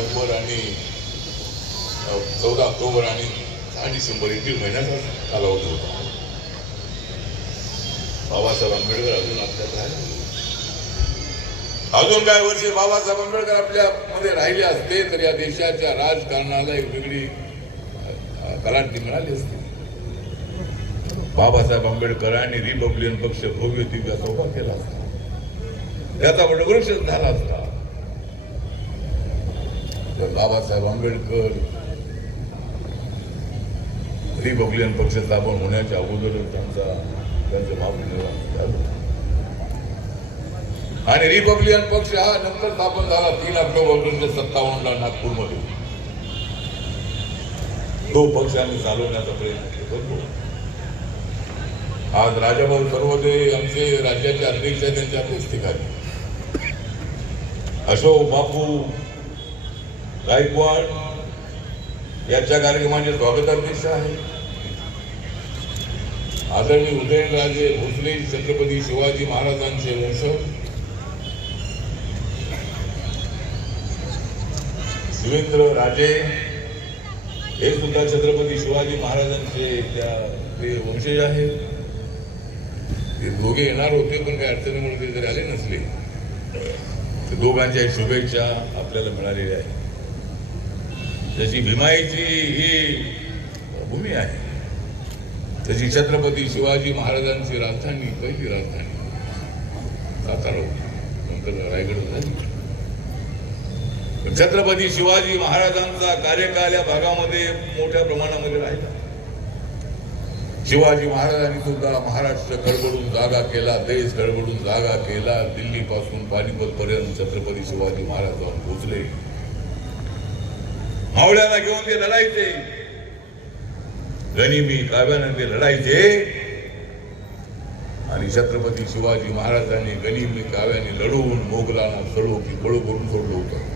शंभर आणि चौदा ऑक्टोबर आणि सहा डिसेंबर येथील महिन्याचा कालावधी होता. बाबासाहेब आंबेडकर अजून आपल्यात राहिले अजून काय वर्ष बाबासाहेब आंबेडकर आपल्या मध्ये राहिले असते तर या देशाच्या राजकारणाला एक वेगळी अ, कलांटी मिळाली असती. बाबासाहेब आंबेडकरांनी रिपब्लिकन पक्ष भव्य दिव्य उभा केला असता. त्याचा वटवृक्ष झाला असता. तर बाबासाहेब आंबेडकर रिपब्लिकन पक्ष स्थापन होण्याच्या अगोदरच त्यांचा त्यांचं महापरिनिर्वाण आणि रिपब्लिकन पक्ष हा नंतर स्थापन झाला तीन ऑक्टोबर एकोणीसशे सत्तावन्नला नागपूरमध्ये. तो पक्ष आम्ही चालवण्याचा प्रयत्न करतो आज राजाभाऊ सर्वोदय आमचे राज्याचे अध्यक्ष त्यांच्या तेच अशोक बापू गायकवाड याच्या कार्यक्रमाचे स्वागताध्यक्ष आहे. आदरणीय उदयनराजे भोसले छत्रपती शिवाजी महाराजांचे वंश शिवेंद्र राजे हे सुद्धा छत्रपती शिवाजी महाराजांचे त्या ते वंशज आहेत. ते दोघे येणार होते पण काही अडचणीमुळे ते जरी आले नसले तर दोघांच्या शुभेच्छा आपल्याला मिळालेल्या आहेत. जशी भीमाईची ही भूमी आहे. तशी छत्रपती शिवाजी महाराजांची राजधानी पहिली राजधानी. सातारा नंतर रायगड झाली. छत्रपती शिवाजी महाराजांचा कार्यकाल या भागामध्ये मोठ्या प्रमाणामध्ये राहिला. शिवाजी महाराजांनी सुद्धा महाराष्ट्र गडबडून जागा केला देश गडबडून जागा केला. दिल्ली पासून पानिपत पर्यंत छत्रपती शिवाजी महाराज जाऊन पोहोचले. मावळ्याला घेऊन ते लढायचे. गनिमी काव्यानं ते लढायचे. आणि छत्रपती शिवाजी महाराजांनी गनिमी काव्याने लढवून मोगलांना सडो की पळू करून सोडलं होतं.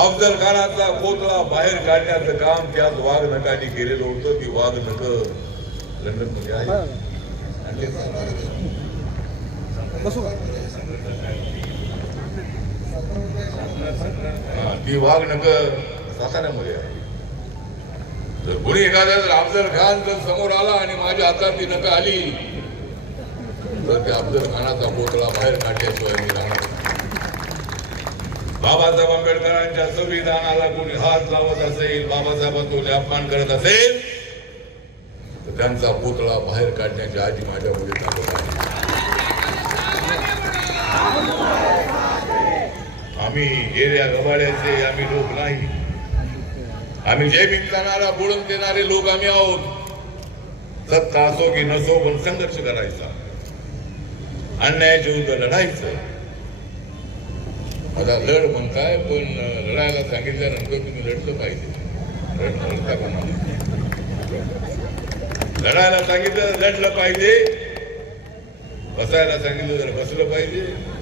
अफजल खानाचा कोतळा बाहेर काढण्याचं काम त्याच वाघ नकाने केलेलं होतं. ती वाघ नक लंडनमध्ये आहे आणि ती वाघ नक साताऱ्यामध्ये आहे. जर कोणी एखाद्या जर अफजल खान जर समोर आला आणि माझ्या हातात ती नका आली तर त्या अफजल खानाचा कोतळा बाहेर काढल्याशिवाय मी राहणार बाबासाहेब आंबेडकरांच्या संविधानाला कोणी हात लावत असेल बाबासाहेबांचा अपमान करत असेल तर त्यांचा पुतळा बाहेर काढण्याच्या आधी माझ्यामध्ये ताकद आहे. आम्ही एरिया गवाड्याचे आम्ही लोक नाही. आम्ही जय भीम बुडून बोलून देणारे लोक आम्ही आहोत. सत्ता असो की नसो पण संघर्ष करायचा. अन्यायाच्या विरुद्ध लढायचं. आता लढ म्हणताय पण लढायला सांगितल्यानंतर तुम्ही लढलं पाहिजे. लढता का लढायला सांगितलं लढलं पाहिजे. बसायला सांगितलं तर बसलं पाहिजे.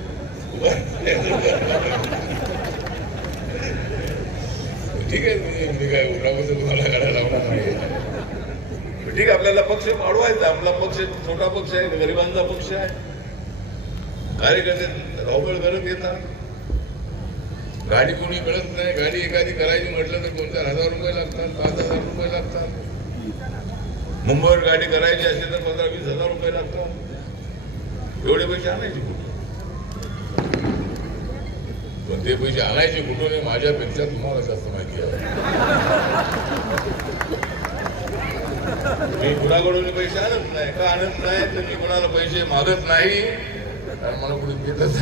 ठीक आहे म्हणजे मी काय उठावचं तुम्हाला गाड्या लावणार नाही. ठीक आहे आपल्याला पक्ष वाढवायचा. आपला पक्ष छोटा पक्ष आहे गरिबांचा पक्ष आहे. कार्यकर्ते धावपळ करत येतात. गाडी कोणी मिळत नाही. गाडी एखादी करायची म्हटलं तर दोन चार हजार रुपये लागतात पाच हजार रुपये लागतात. मुंबईवर गाडी करायची असेल तर पंधरा वीस हजार रुपये लागतात. एवढे पैसे आणायचे कुठे ते पैसे आणायचे कुठून माझ्यापेक्षा तुम्हाला जास्त माहिती आहे. मी कुणाकडून पैसे आणत नाही? का आणत नाही? तर मी कुणाला पैसे मागत नाही? कारण मला कुठे देतच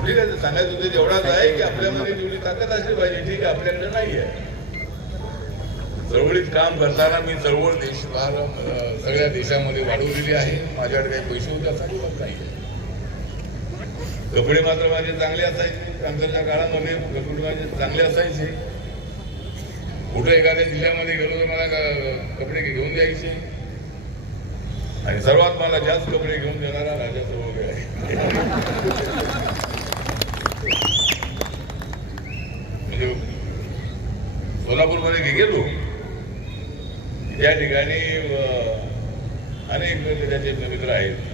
ठीक आहे सांगायचं होते एवढाच आहे की आपल्यामध्ये जेवढी ताकद असली पाहिजे ठीक आहे आपल्याकडे नाही आहे. चळवळीत काम करताना मी चळवळ देश सगळ्या देशामध्ये वाढवलेली आहे. माझ्याकडे काही पैसे होते असा नाही कपडे मात्र माझे चांगले असायचे. नंतरच्या काळामध्ये कपडे माझे चांगले असायचे. कुठे एखाद्या जिल्ह्यामध्ये गेलो तर मला कपडे घेऊन द्यायचे. आणि सर्वात मला जास्त कपडे घेऊन देणारा राजा वगैरे आहे. म्हणजे सोलापूरमध्ये गेलो. त्या ठिकाणी अनेक त्याचे मित्र आहेत.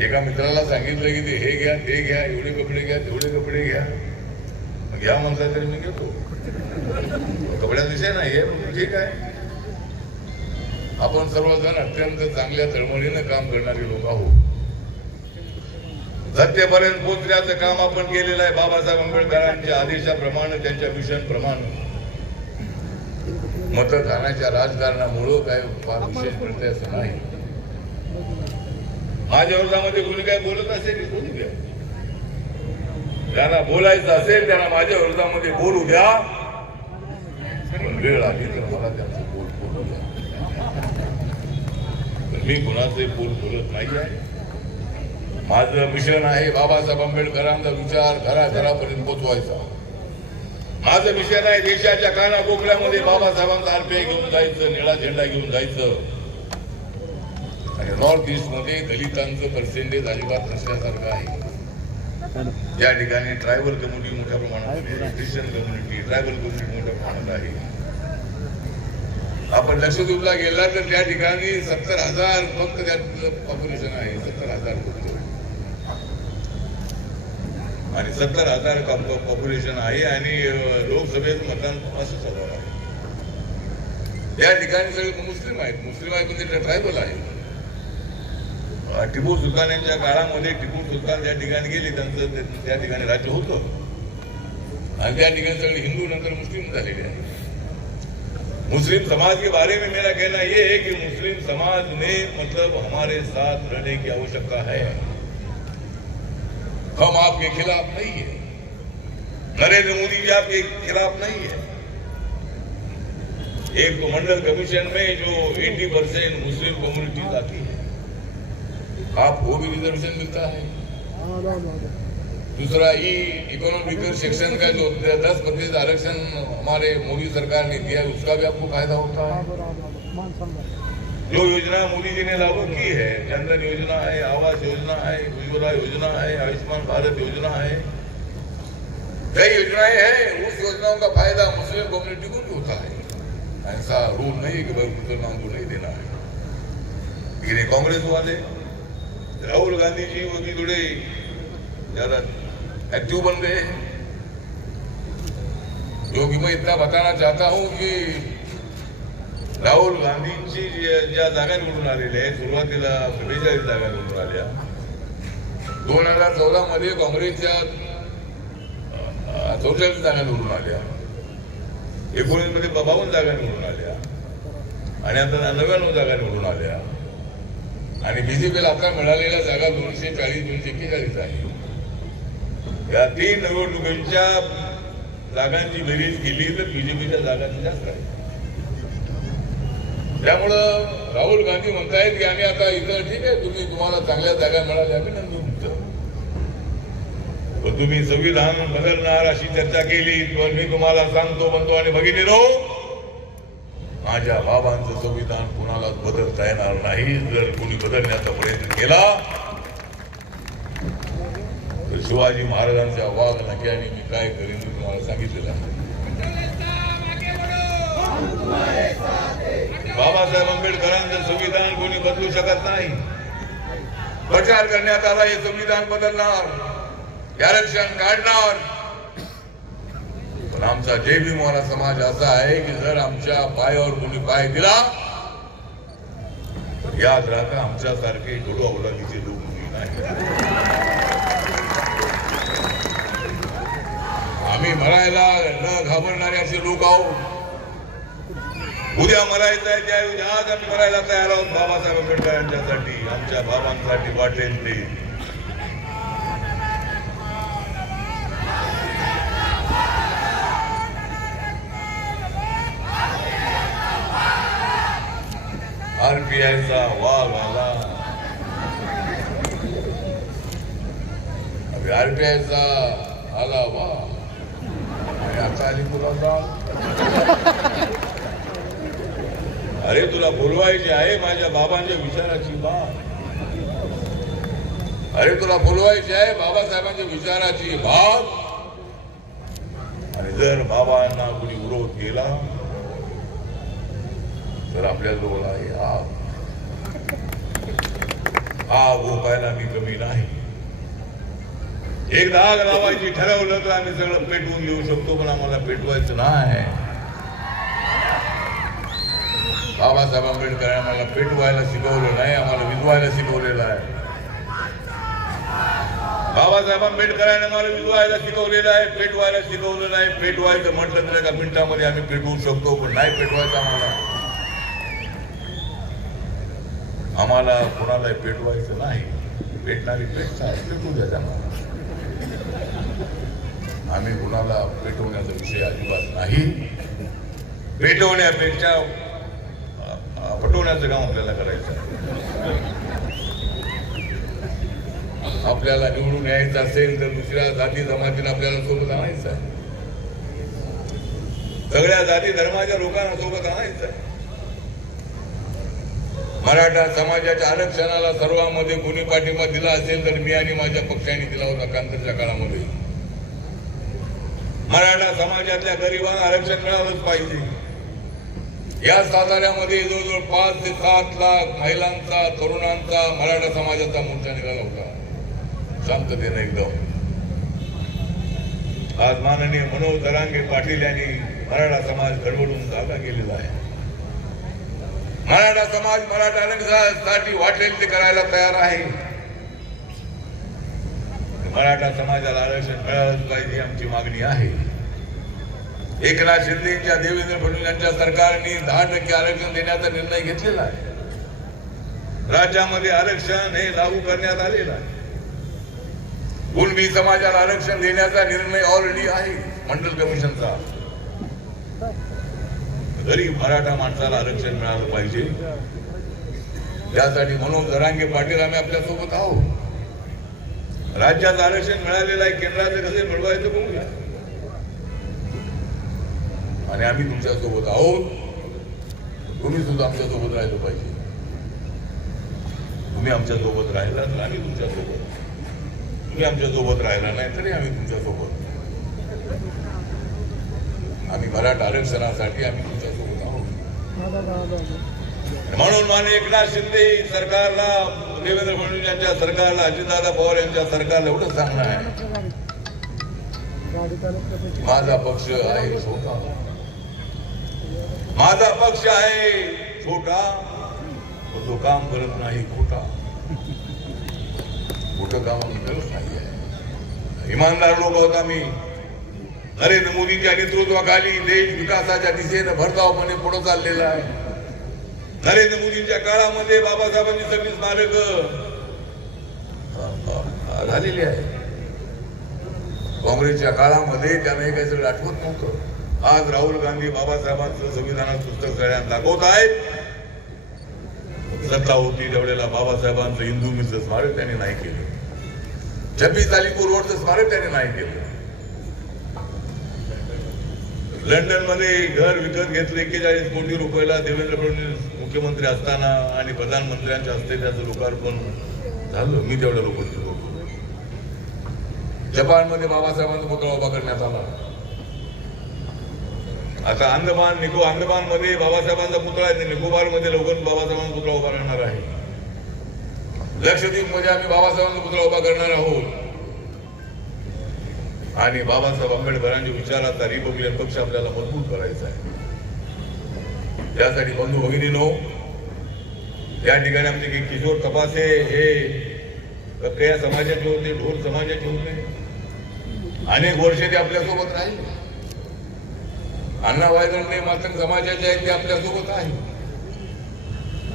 एका मित्राला सांगितलं की ते हे घ्या ते घ्या एवढे कपडे घ्या तेवढे कपडे घ्या. मग घ्या म्हणता तरी मी घेतो. कपड्यात विषय नाही आहे ठीक आहे. आपण सर्वजण अत्यंत चांगल्या तळमळीनं काम करणारे लोक आहोत. सत्तेपर्यंत पोहोचण्याचं काम आपण केलेलं आहे बाबासाहेब आंबेडकरांच्या आदेशाप्रमाणे त्यांच्या मिशन प्रमाणे मतदानाच्या राजकारणामुळं काय फार विशेष मिळतंय नाही. माझ्या विरोधामध्ये कोणी काय बोलत असेल बोलू द्या ज्यांना बोलायचं असेल त्यांना माझ्या विरोधामध्ये बोलू द्या. पण वेळ आली तर मला त्यांचं बोल बोलू द्या. मी कुणाचे बोल बोलत नाही आहे माझं मिशन आहे बाबासाहेब आंबेडकरांचा विचार घराघरापर्यंत पोचवायचा. माझं मिशन आहे देशाच्या कानाकोपऱ्यामध्ये बाबासाहेबांचा आरपीआय घेऊन जायचं निळा झेंडा घेऊन जायचं. नॉर्थ ईस्टमध्ये दलितांचं पर्सेंटेज अजिबात नसल्यासारखं आहे. या ठिकाणी ट्रायबल कम्युनिटी मोठ्या प्रमाणात आहे ख्रिश्चन कम्युनिटी ट्रायबल कम्युनिटी मोठ्या प्रमाणात आहे. आपण लक्षद्वीपला गेला तर त्या ठिकाणी सत्तर हजार फक्त त्यात पॉप्युलेशन आहे सत्तर हजार फक्त आणि सत्तर हजार पॉप्युलेशन आहे आणि लोकसभेत मतदान असं चालू आहे. त्या ठिकाणी सगळे मुस्लिम आहेत. मुस्लिम आहेत म्हणजे ट्रायबल आहे टिपू सुलतान काळामध्ये टिपू सुलतान ज्या ठिकाणी गेले राज्य होतं. आणि हिंदू नंतर मुस्लिम मुस्लिम समाज के बारे में मेरा कहना यह है कि मुस्लिम समाज में मतलब हमारे साथ रहने की आवश्यकता है। हम आपके खिलाफ नहीं है। नरेंद्र मोदी जी आपके खिलाफ नहीं है। एक तो मंडल कमीशन में जो 80 परसेंट मुस्लिम कम्युनिटी आती है। आपको भी रिजर्वेशन मिलता है। दूसरा ई इकोनॉमिकल सेक्शन का जो दस प्रतिशत आरक्षण हमारे मोदी सरकार ने दिया है, उसका भी आपको फ़ायदा होता है। जो योजना मोदी जी ने लागू की है, जनधन योजना है, आवास योजना है, उज्ज्वला योजना है, आयुष्मान भारत योजना है, कई योजनाएँ हैं, उस योजनाओं का फ़ायदा मुस्लिम कम्युनिटी को भी होता है। ऐसा रूल नहीं है कि भाई मुसलमान को नहीं देना है। लेकिन कांग्रेस वाले राहुल गांधी जी वो थोड़े ज्यादा एक्टिव बन गए जो कि मैं इतना बताना चाहता हूं कि राहुल गांधींची ज्या- ज्या जागा निवडून आलेल्या आहेत सुरुवातीला बेचाळीस जागा निवडून आल्या. दोन हजार चौदा मध्ये काँग्रेसच्या चौचाळीस जागा निवडून आल्या. एकोणीसमध्ये बावन्न जागा निवडून आल्या. आणि आता नव्याण्णव जागा निवडून आल्या. आणि बीजेपीला आता मिळालेल्या जागा दोनशे चाळीस दोनशे एक्केचाळीस आहे. या तीन निवडणुकांच्या जागांची बेरीज केली तर बीजेपीच्या जागांची जास्त आहे त्यामुळं राहुल गांधी म्हणतायत की आम्ही आता इथं ठीक आहे तुम्ही तुम्हाला चांगल्या जागा मिळाल्या अभिनंदन तुमचं. तुम्ही संविधान बदलणार अशी चर्चा केली पण मी तुम्हाला सांगतो म्हणतो आणि भगिनी राहू माझ्या बाबांचं संविधान कुणालाच बदलता येणार नाही जर कोणी बदलण्याचा प्रयत्न केला तर शिवाजी महाराजांच्या वाघ नक्याने मी काय करीन तुम्हाला सांगितलेलं बाबासाहेब आंबेडकरांचं संविधान कोणी बदलू शकत नाही. प्रचार करण्यात आला हे संविधान बदलणार. आरक्षण काढणार. आमचा जय भीमाना समाज असा आहे की जर आमच्या पायावर कोणी पाय दिला तर याद राहता आमच्यासारखे जोडो अवलादीचे लोक नाही. आम्ही मरायला न घाबरणारे असे लोक आहोत. उद्या मरायचं आहे त्याऐवजी आज आम्ही मरायला तयार आहोत बाबासाहेब आंबेडकर यांच्यासाठी आमच्या बाबांसाठी वाटेल ते. आरपीआयचा वाघ आला आरपीआयचा आला वा आणि आता आली तुला अरे तुला बोलवायचे आहे माझ्या बाबांच्या विचाराची बा अरे तुला बोलवायची आहे बाबासाहेबांच्या विचाराची बाब आणि जर बाबांना कुणी विरोध केला तर आपल्या जवळ आहे आप हा भोपायला मी कमी नाही. एकदा आग लावायची ठरवलं तर आम्ही सगळं पेटवून घेऊ शकतो पण आम्हाला पेटवायचं नाही. बाबासाहेब आंबेडकर आम्हाला पेटवायला शिकवलं नाही आम्हाला विजवायला शिकवलेलं आहे. बाबासाहेब आंबेडकरांनी आम्हाला विजवायला शिकवलेलं आहे पेटवायला शिकवलं नाही. पेटवायचं म्हटलं तर एका मिनिटामध्ये आम्ही पेटवू शकतो पण नाही पेटवायचं आम्हाला. आम्हाला कोणाला पेटवायचं नाही. पेटणारी पेटता पेटू द्या त्यांना आम्ही कुणाला पेटवण्याचा विषय अजिबात नाही. पेटवण्यापेक्षा पटवण्याचं काम आपल्याला करायचं आपल्याला निवडून यायचं असेल तर दुसऱ्या जाती जमातीने आपल्याला सोबत आणायचं आहे. सगळ्या जाती धर्माच्या लोकांना सोबत आणायचं आहे. मराठा समाजाच्या आरक्षणाला सर्वांमध्ये कोणी पाठिंबा दिला असेल तर मी आणि माझ्या पक्षाने दिला होता कांतरच्या काळामध्ये. मराठा समाजातल्या गरिबांना आरक्षण मिळालंच पाहिजे. या साताऱ्यामध्ये जवळजवळ पाच ते सात लाख महिलांचा तरुणांचा मराठा समाजाचा मोर्चा निघाला होता. शांततेनं एकदम. आज माननीय मनोज दरांगे पाटील यांनी मराठा समाज गडबडून जागा केलेला आहे. मराठा समाज मराठा आरक्षणासाठी वाटेल ते करायला तयार आहे. मराठा समाजाला आरक्षण मिळालंच पाहिजे आमची मागणी आहे. एकनाथ शिंदेच्या देवेंद्र फडणवीस यांच्या सरकारने दहा टक्के आरक्षण देण्याचा निर्णय घेतलेला आहे. राज्यामध्ये आरक्षण हे लागू करण्यात आलेलं आहे. कुणबी समाजाला आरक्षण देण्याचा निर्णय ऑलरेडी आहे मंडल कमिशनचा. गरीब मराठा माणसाला आरक्षण मिळालं पाहिजे. त्यासाठी म्हणून दरांगे पाटील आम्ही आपल्यासोबत आहोत. राज्यात आरक्षण मिळालेलं आहे केंद्राचं कसे मिळवायचं बघूया. आणि आम्ही तुमच्यासोबत आहोत. तुम्ही सुद्धा आमच्यासोबत राहिलं पाहिजे. तुम्ही आमच्यासोबत राहिला तर आम्ही तुमच्यासोबत तुम्ही आमच्यासोबत राहिला नाही तरी आम्ही तुमच्यासोबत आम्ही मराठा आरक्षणासाठी आम्ही म्हणून माने एकनाथ शिंदे सरकारला देवेंद्र फडणवीस यांच्या सरकारला अजितदादा पवार यांच्या सरकारला एवढं सांगणं आहे. माझा पक्ष आहे छोटा. माझा पक्ष आहे छोटा. तो काम करत नाही खोटा. खोटं काम करत नाही इमानदार लोक आहोत आम्ही नरेंद्र मोदींच्या नेतृत्वाखाली देश विकासाच्या दिशेनं भरधावपणे पुढे चाललेला आहे. नरेंद्र मोदींच्या काळामध्ये बाबासाहेबांची सगळी स्मारक झालेली आहे काँग्रेसच्या काळामध्ये त्यांना काही सगळं आठवत नव्हतं. आज राहुल गांधी बाबासाहेबांचं संविधानात पुस्तक सगळ्यांना दाखवत आहेत. सत्ता होती त्यावेळेला बाबासाहेबांचं हिंदू मिलचं स्मारक त्यांनी नाही केलं. छब्बीस अलीपूर रोडचं स्मारक त्यांनी नाही केलं. लंडनमध्ये घर विकत घेतलं एक्केचाळीस कोटी रुपयाला देवेंद्र फडणवीस मुख्यमंत्री असताना आणि प्रधानमंत्र्यांच्या हस्ते त्याचं लोकार्पण झालं. मी तेवढ्या लोकांचं होतो. जपानमध्ये बाबासाहेबांचा पुतळा उभा करण्यात आला. आता अंदमान निको अंदमानमध्ये बाबासाहेबांचा पुतळा आहे. निकोबारमध्ये लवकर बाबासाहेबांचा पुतळा उभा करणार आहे. लक्षद्वीपमध्ये आम्ही बाबासाहेबांचा पुतळा उभा करणार आहोत. आणि बाबासाहेब आंबेडकरांच्या विचाराचा रिपब्लिकन पक्ष आपल्याला मजबूत करायचा आहे. त्यासाठी बंधू भगिनीनो या ठिकाणी आमचे की किशोर तपासे हे कक्कया समाजाचे होते ढोल समाजाचे होते. अनेक वर्ष ते आपल्यासोबत राहिले. अण्णा वायदंडे मातंग समाजाचे आहेत ते आपल्यासोबत आहे.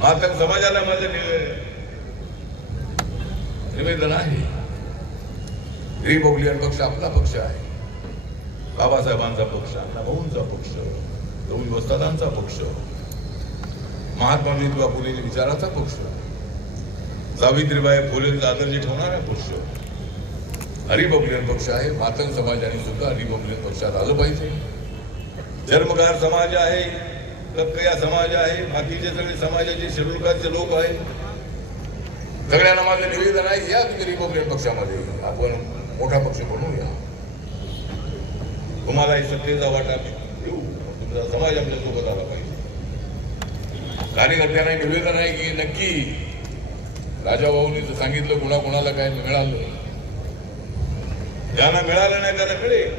मातंग समाजाला माझं निवेदन आहे. रिपब्लिकन पक्ष आपला पक्ष आहे. बाबासाहेबांचा पक्ष अण्णाभाऊंचा पक्ष रवी वस्तादांचा पक्ष महात्मा ज्योतिबा फुले विचाराचा पक्ष सावित्रीबाई फुले दादरजी ठेवणारा पक्ष. रिपब्लिकन पक्ष आहे मातंग समाजाने सुद्धा रिपब्लिकन पक्षात आलं पाहिजे. धर्मकार समाज आहे कक्कया समाज आहे बाकीचे सगळे समाजाचे शेड्यूल लोक आहेत. सगळ्यांना माझं निवेदन आहे या तुम्ही रिपब्लिकन पक्षामध्ये आपण मोठा पक्ष बनवूया तुम्हाला सत्तेचा वाटा देऊ तुमचा समाज आपल्यासोबत आला पाहिजे. कार्यकर्त्यांना निवेदन आहे की नक्की राजा भाऊनी सांगितलं कुणा कुणाला काय मिळालं. ज्यांना मिळालं नाही त्यांना मिळेल.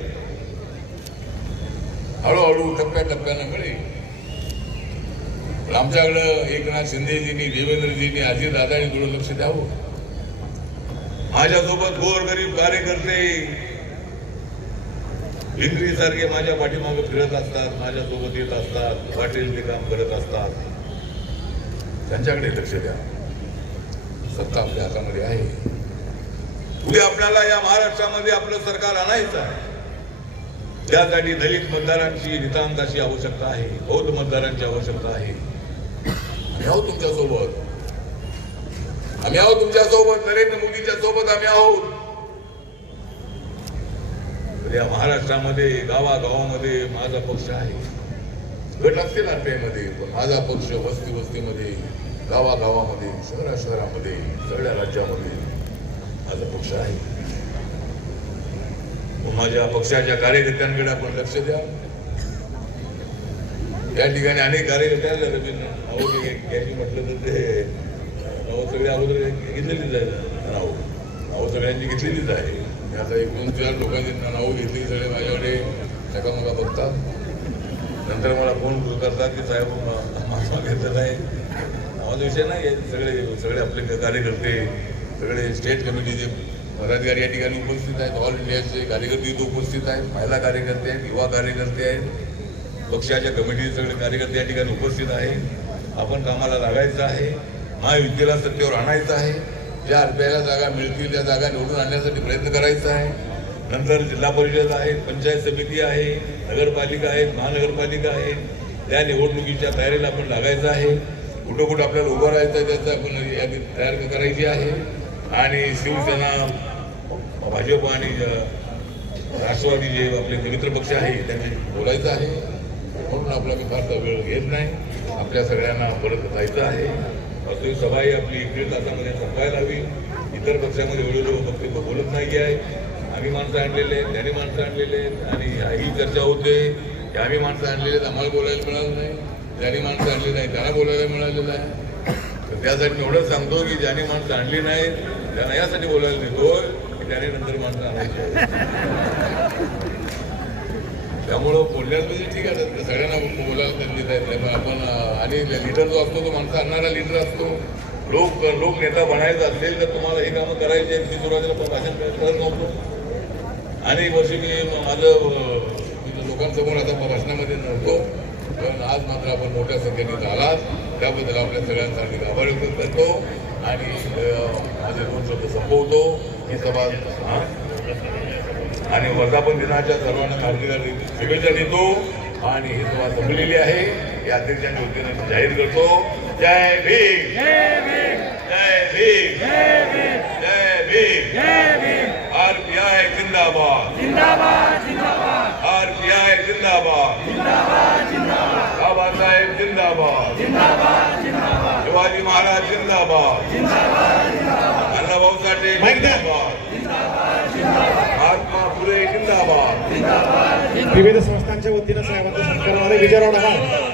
हळूहळू टप्प्याटप्प्यानं मिळेल. पण आमच्याकडं एकनाथ शिंदेजींनी देवेंद्रजींनी अजित दादानी थोडं लक्ष द्यावं. माझ्यासोबत गोर गरीब कार्यकर्ते इंद्री सारखे माझ्या पाठीमागे फिरत असतात माझ्यासोबत येत असतात पाटील ते काम करत असतात. त्यांच्याकडे लक्ष द्या. सत्ता आपल्या हातामध्ये आहे. उद्या आपल्याला या महाराष्ट्रामध्ये आपलं सरकार आणायचं आहे. त्यासाठी दलित मतदारांची नितांताची आवश्यकता आहे बौद्ध मतदारांची आवश्यकता आहे. तुमच्यासोबत. आम्ही आहोत तुमच्यासोबत नरेंद्र मोदीच्या सोबत आम्ही आहोत. या महाराष्ट्रामध्ये गावागावामध्ये माझा पक्ष आहे. गट असतील आरपीआयमध्ये पण माझा पक्ष वस्ती वस्तीमध्ये गावागावामध्ये शहरा शहरामध्ये सगळ्या राज्यामध्ये माझा पक्ष आहे. माझ्या पक्षाच्या कार्यकर्त्यांकडे आपण लक्ष द्या. या ठिकाणी अनेक कार्यकर्त्यांना आले रवींद्र नाव म्हटलं तर ते नावं सगळे अगोदर घेतलेलीच आहे नाव नावं सगळ्यांची घेतलेलीच आहे. मी आता एक दोन चार लोकांची नावं घेतली सगळे माझ्याकडे नका बघतात. नंतर मला फोन करतात की साहेब माझा घेतलं नाही. नावाचा विषय नाही आहे. सगळे सगळे आपले कार्यकर्ते सगळे स्टेट कमिटीचे पदाधिकारी या ठिकाणी उपस्थित आहेत. ऑल इंडियाचे कार्यकर्ते इथे उपस्थित आहेत. महिला कार्यकर्ते आहेत युवा कार्यकर्ते आहेत. पक्षाच्या कमिटीचे सगळे कार्यकर्ते या ठिकाणी उपस्थित आहे आपण कामाला लागायचं आहे. महायुतीला सत्तेवर आणायचं आहे. ज्या आरपीआयला जागा मिळतील त्या जागा निवडून आणण्यासाठी प्रयत्न करायचा आहे. नंतर जिल्हा परिषद आहे पंचायत समिती आहे नगरपालिका आहे महानगरपालिका आहे त्या निवडणुकीच्या तयारीला आपण लागायचं आहे. कुठं कुठं आपल्याला उभं राहायचं आहे त्याचं आपण यादी तयार करायची आहे. आणि शिवसेना भाजप आणि राष्ट्रवादी जे आपले मित्र पक्ष आहे त्यांनी बोलायचं आहे. म्हणून आपला मी फारसा वेळ घेत नाही. आपल्या सगळ्यांना परत जायचं आहे. वास्तविक सभा ही आपली एक दीड तासामध्ये संपायला हवी. इतर पक्षामध्ये एवढे लोक फक्त बोलत नाही आहे आम्ही माणसं आणलेले आहेत त्यांनी माणसं आणलेले आहेत. आणि ही चर्चा होते. की आम्ही माणसं आणलेले आहेत आम्हाला बोलायला मिळालं नाही. त्यांनी माणसं आणली नाही त्यांना बोलायला मिळालेलं आहे तर त्यासाठी मी सांगतो की ज्यांनी माणसं आणली नाहीत त्यांना यासाठी बोलायला देतो की त्याने नंतर माणसं आणायची. त्यामुळं बोलण्यामध्ये ठीक आहे तर सगळ्यांना बोलायला त्यांनी देत नाही पण आपण आणि लिडर जो असतो तो माणसं आणणारा लिडर असतो. लोक लोक नेता बनायचा असेल तर तुम्हाला हे कामं करायचे आहेत. मी सुरुवातीला पण भाषण करत नव्हतो आणि वर्षी मी माझं लोकांसमोर आता भाषणामध्ये नव्हतो पण आज मात्र आपण मोठ्या संख्येने आलात त्याबद्दल आपल्या सगळ्यांसाठी आभार व्यक्त करतो. आणि माझे दोन शब्द संपवतो. ही? सभा आणि वर्धापन दिनाच्या सर्वांना हार्दिक हार्दिक शुभेच्छा देतो आणि ही सभा संपलेली आहे. या अध्यक्षांच्या वतीने जाहीर करतो. जय भीम. जय भीम. जय भीम. आरपीआय जिंदाबाद. आरपीआय जिंदाबाद. बाबासाहेब जिंदाबाद. शिवाजी महाराज जिंदाबाद. अण्णाभाऊ साठे जिंदाबाद महात्मा फुले जिंदाबाद विविध संस्थांच्या वतीनं साहेबांचा सत्कार होणार आहे विजयराव ढगाळ